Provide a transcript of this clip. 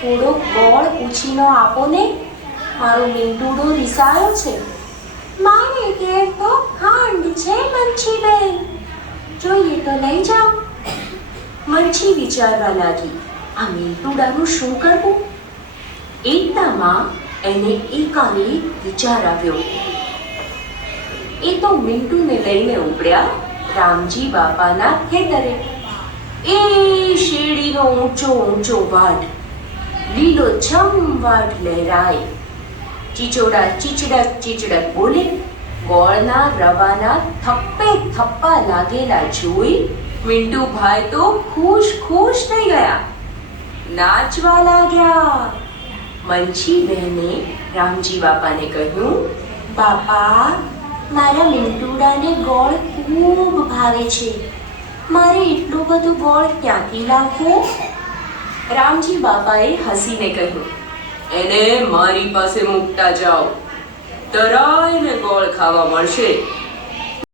થોડો ગોળ ઉછીનો આપો ને. મારો મીંડુડો રિસાયો છે. મારે ઘેર તો ખાંડ છે મંછીબેન જોઈએ તો લઈ જાઓ. મંછી વિચારવા લાગી, આ મીંડુડાનું શું કરવું? એકતામાં એને એકાને વિચાર આવ્યો. એ તો મિન્ટુને લઈને ઉપડ્યા રામજી બાપાના ખેતરે. એ શેરડીનો ઊંચો ઊંચો વાઢ લીલો છમ વાઢ લહેરાય. ચીચોડા ચીચડક ચીચડક બોલે, ગોળના રવાના થપ્પે થપ્પા લાગેલા જોઈ મિન્ટુભાઈ તો ખુશ ખુશ થઈ ગયા. નાચવા લાગ્યા. મંછી બહેને રામજી બાપાને કહ્યું, બાપા, મારા મિન્ટુડાને ગોળ ખૂબ ભાવે છે. મારે એટલું બધું ગોળ ક્યાંથી લાવવો? રામજી બાપાએ હસીને કહ્યું એને મારી પાસે મૂકતા જાઓ. તરાઈને ગોળ ખાવા મળશે.